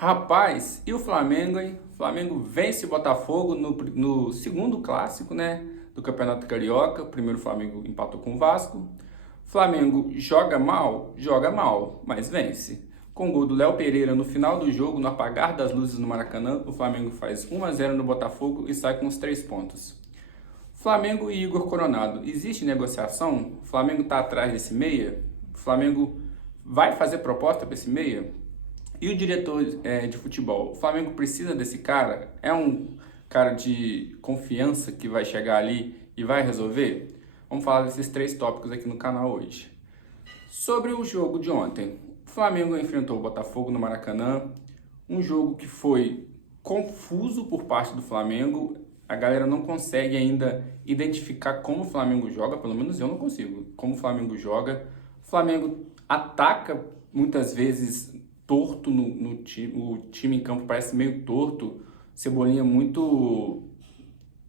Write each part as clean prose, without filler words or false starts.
Rapaz, e o Flamengo, hein? O Flamengo vence o Botafogo no segundo clássico, né? Do Campeonato Carioca. O primeiro o Flamengo empatou com o Vasco. O Flamengo joga mal, mas vence. Com o gol do Léo Pereira no final do jogo, no apagar das luzes no Maracanã, o Flamengo faz 1-0 no Botafogo e sai com os 3 pontos. Flamengo e Igor Coronado. Existe negociação? O Flamengo está atrás desse meia? O Flamengo vai fazer proposta para esse meia? E o diretor de futebol? O Flamengo precisa desse cara? É um cara de confiança que vai chegar ali e vai resolver? Vamos falar desses 3 tópicos aqui no canal hoje. Sobre o jogo de ontem. O Flamengo enfrentou o Botafogo no Maracanã. Um jogo que foi confuso por parte do Flamengo. A galera não consegue ainda identificar como o Flamengo joga, pelo menos eu não consigo, como o Flamengo joga. O Flamengo ataca muitas vezes torto no time, o time em campo parece meio torto, Cebolinha muito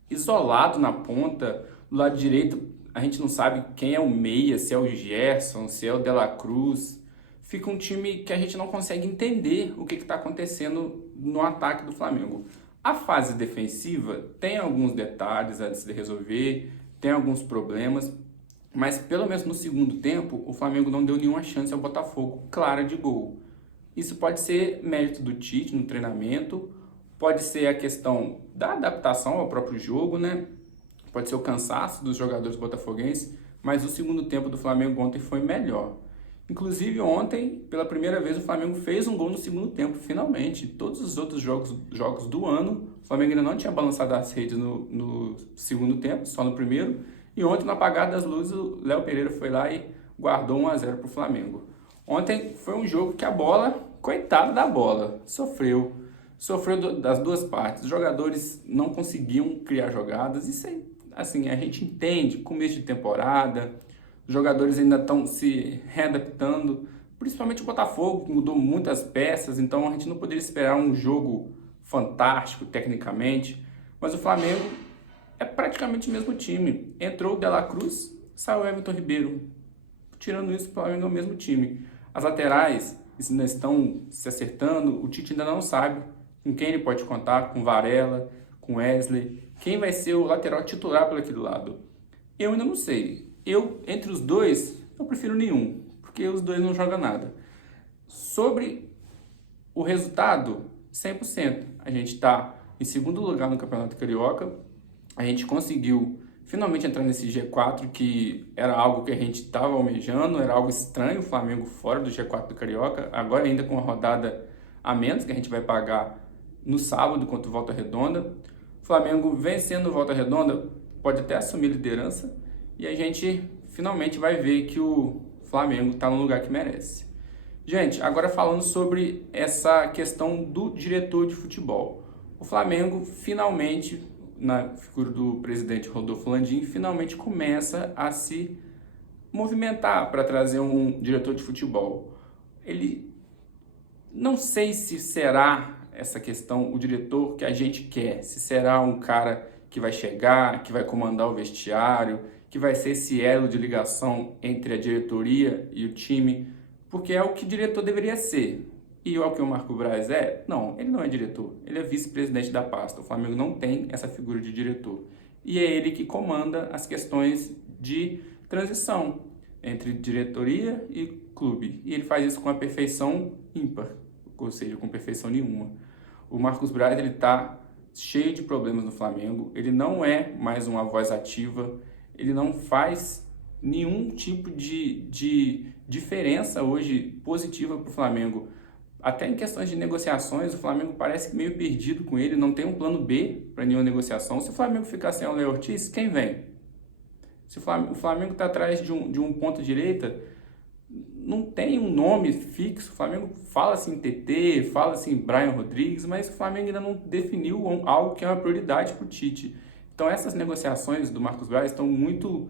isolado na ponta, do lado direito a gente não sabe quem é o meia, se é o Gerson, se é o De La Cruz. Fica um time que a gente não consegue entender o que está acontecendo no ataque do Flamengo. A fase defensiva tem alguns detalhes a se resolver, tem alguns problemas, mas pelo menos no segundo tempo o Flamengo não deu nenhuma chance ao Botafogo clara de gol. Isso pode ser mérito do Tite no treinamento, pode ser a questão da adaptação ao próprio jogo, né? Pode ser o cansaço dos jogadores botafoguenses, mas o segundo tempo do Flamengo ontem foi melhor. Inclusive ontem, pela primeira vez, o Flamengo fez um gol no segundo tempo, finalmente. Todos os outros jogos do ano, o Flamengo ainda não tinha balançado as redes no segundo tempo, só no primeiro. E ontem, no apagar das luzes, o Léo Pereira foi lá e guardou 1-0 para o Flamengo. Ontem foi um jogo que a bola, coitada da bola, sofreu das duas partes. Os jogadores não conseguiam criar jogadas. Isso aí, assim, a gente entende, começo de temporada, os jogadores ainda estão se readaptando, principalmente o Botafogo, que mudou muitas peças, então a gente não poderia esperar um jogo fantástico tecnicamente, mas o Flamengo é praticamente o mesmo time. Entrou o De La Cruz, saiu o Everton Ribeiro. Tirando isso, o Flamengo é o mesmo time. As laterais ainda estão se acertando, o Tite ainda não sabe com quem ele pode contar, com Varela, com Wesley, quem vai ser o lateral titular por aquele lado. Eu ainda não sei. Entre os dois, eu prefiro nenhum, porque os dois não jogam nada. Sobre o resultado, 100%. A gente está em segundo lugar no Campeonato Carioca, a gente conseguiu finalmente entrar nesse G4, que era algo que a gente estava almejando, era algo estranho, o Flamengo fora do G4 do Carioca, agora ainda com uma rodada a menos, que a gente vai pagar no sábado contra o Volta Redonda. O Flamengo vencendo o Volta Redonda pode até assumir liderança e a gente finalmente vai ver que o Flamengo está no lugar que merece. Gente, agora falando sobre essa questão do diretor de futebol. O Flamengo finalmente, na figura do presidente Rodolfo Landim, finalmente começa a se movimentar para trazer um diretor de futebol. Ele, não sei se será essa questão, o diretor que a gente quer, se será um cara que vai chegar, que vai comandar o vestiário, que vai ser esse elo de ligação entre a diretoria e o time, porque é o que o diretor deveria ser. E é o que o Marco Braz é? Não, ele não é diretor, ele é vice-presidente da pasta. O Flamengo não tem essa figura de diretor. E é ele que comanda as questões de transição entre diretoria e clube. E ele faz isso com a perfeição ímpar, ou seja, com perfeição nenhuma. O Marcos Braz, ele está cheio de problemas no Flamengo, ele não é mais uma voz ativa, ele não faz nenhum tipo de diferença hoje positiva para o Flamengo. Até em questões de negociações, o Flamengo parece meio perdido com ele, não tem um plano B para nenhuma negociação. Se o Flamengo ficar sem o Léo Ortiz, quem vem? Se o Flamengo está atrás de um ponta-direita, não tem um nome fixo. O Flamengo fala-se em TT, fala-se em Brian Rodrigues, mas o Flamengo ainda não definiu algo que é uma prioridade para o Tite. Então essas negociações do Marcos Braz estão muito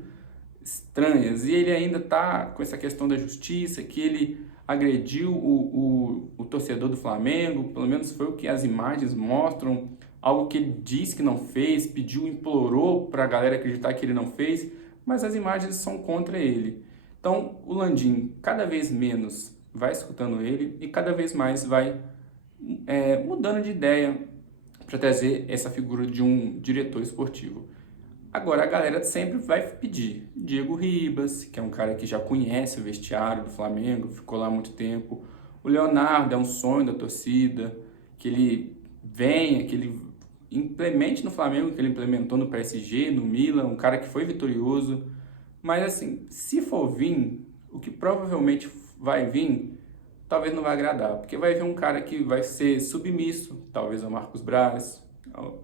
estranhas e ele ainda está com essa questão da justiça, que ele agrediu o torcedor do Flamengo, pelo menos foi o que as imagens mostram, algo que ele disse que não fez, pediu, implorou para a galera acreditar que ele não fez, mas as imagens são contra ele. Então o Landim cada vez menos vai escutando ele e cada vez mais vai mudando de ideia para trazer essa figura de um diretor esportivo. Agora a galera sempre vai pedir Diego Ribas, que é um cara que já conhece o vestiário do Flamengo, ficou lá há muito tempo. O Leonardo é um sonho da torcida, que ele venha, que ele implemente no Flamengo, que ele implementou no PSG, no Milan, um cara que foi vitorioso. Mas assim, se for vir, o que provavelmente vai vir, talvez não vai agradar, porque vai vir um cara que vai ser submisso, talvez ao Marcos Braz,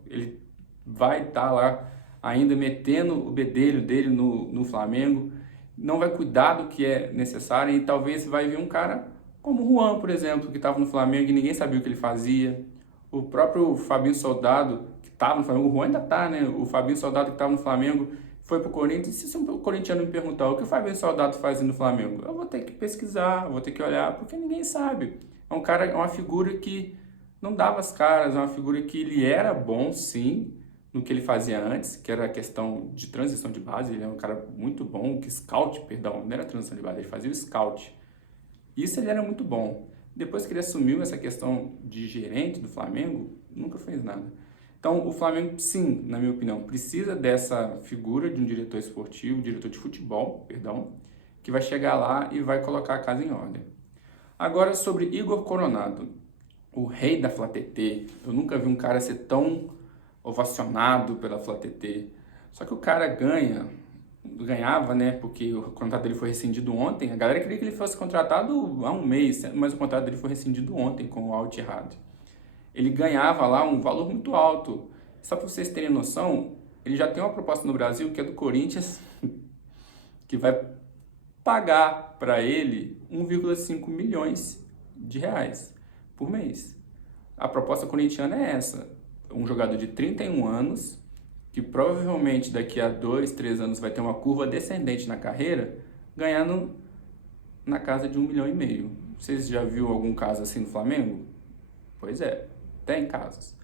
ele vai estar lá ainda metendo o bedelho dele no Flamengo, não vai cuidar do que é necessário e talvez vai vir um cara como o Juan, por exemplo, que estava no Flamengo e ninguém sabia o que ele fazia. O próprio Fabinho Soldado, que estava no Flamengo, o Juan ainda está, né? O Fabinho Soldado que estava no Flamengo foi pro Corinthians. E se um corintiano me perguntar o que o Fabinho Soldado faz no Flamengo, eu vou ter que pesquisar, vou ter que olhar, porque ninguém sabe. É um cara, é uma figura que não dava as caras, é uma figura que ele era bom, sim, no que ele fazia antes, que era a questão de transição de base. Ele é um cara muito bom, que scout, perdão, não era transição de base, ele fazia o scout. Isso ele era muito bom. Depois que ele assumiu essa questão de gerente do Flamengo, nunca fez nada. Então, o Flamengo, sim, na minha opinião, precisa dessa figura de um diretor esportivo, diretor de futebol, perdão, que vai chegar lá e vai colocar a casa em ordem. Agora, sobre Igor Coronado, o rei da Flá-TT. Eu nunca vi um cara ser tão ovacionado pela Flá-TT. Só que o cara ganhava, né? Porque o contrato dele foi rescindido ontem. A galera queria que ele fosse contratado há um mês, mas o contrato dele foi rescindido ontem com o Al Ittihad. Ele ganhava lá um valor muito alto. Só para vocês terem noção, ele já tem uma proposta no Brasil que é do Corinthians, que vai pagar para ele 1,5 milhões de reais por mês. A proposta corintiana é essa. Um jogador de 31 anos, que provavelmente daqui a 2, 3 anos vai ter uma curva descendente na carreira, ganhando na casa de 1,5 milhão. Vocês já viram algum caso assim no Flamengo? Pois é, tem casos.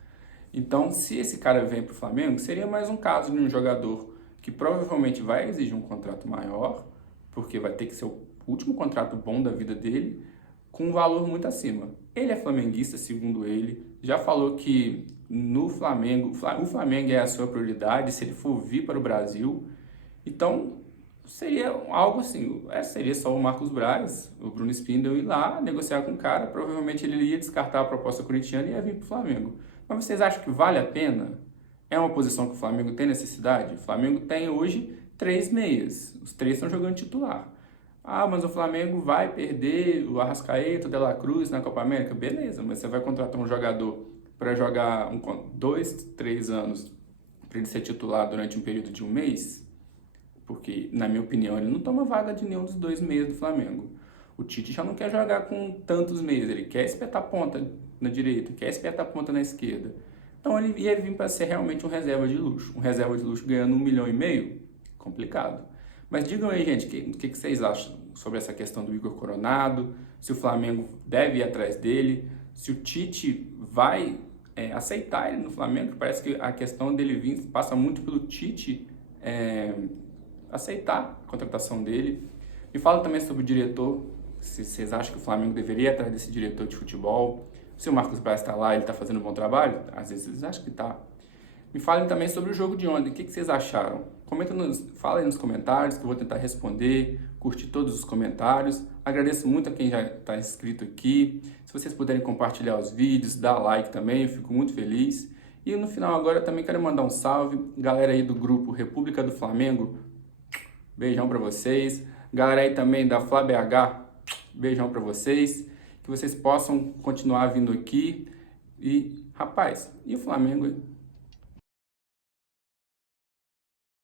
Então, se esse cara vem para o Flamengo, seria mais um caso de um jogador que provavelmente vai exigir um contrato maior, porque vai ter que ser o último contrato bom da vida dele, com um valor muito acima. Ele é flamenguista, segundo ele, já falou que no Flamengo, o Flamengo é a sua prioridade se ele for vir para o Brasil. Então, seria algo assim, seria só o Marcos Braz, o Bruno Spindel ir lá negociar com o cara, provavelmente ele ia descartar a proposta corintiana e ia vir para o Flamengo. Mas vocês acham que vale a pena? É uma posição que o Flamengo tem necessidade? O Flamengo tem hoje 3 meias, os 3 estão jogando titular. Ah, mas o Flamengo vai perder o Arrascaeta, o De La Cruz na Copa América? Beleza, mas você vai contratar um jogador para jogar 2, 3 anos para ele ser titular durante um período de um mês? Porque, na minha opinião, ele não toma vaga de nenhum dos 2 meias do Flamengo. O Tite já não quer jogar com tantos meias, ele quer espetar ponta na direita, quer espetar ponta na esquerda. Então ele ia vir para ser realmente um reserva de luxo. Um reserva de luxo ganhando 1,5 milhão? Complicado. Mas digam aí, gente, o que vocês acham sobre essa questão do Igor Coronado, se o Flamengo deve ir atrás dele, se o Tite vai aceitar ele no Flamengo, parece que a questão dele vir passa muito pelo Tite aceitar a contratação dele. Me fala também sobre o diretor, se vocês acham que o Flamengo deveria ir atrás desse diretor de futebol, se o Marcos Braz está lá, ele está fazendo um bom trabalho, às vezes vocês acham que está. Me falem também sobre o jogo de ontem, o que vocês acharam? Fala aí nos comentários que eu vou tentar responder, curtir todos os comentários. Agradeço muito a quem já está inscrito aqui. Se vocês puderem compartilhar os vídeos, dar like também, eu fico muito feliz. E no final agora eu também quero mandar um salve, galera aí do grupo República do Flamengo, beijão para vocês. Galera aí também da FlaBH, beijão para vocês. Que vocês possam continuar vindo aqui. E, rapaz, e o Flamengo, hein?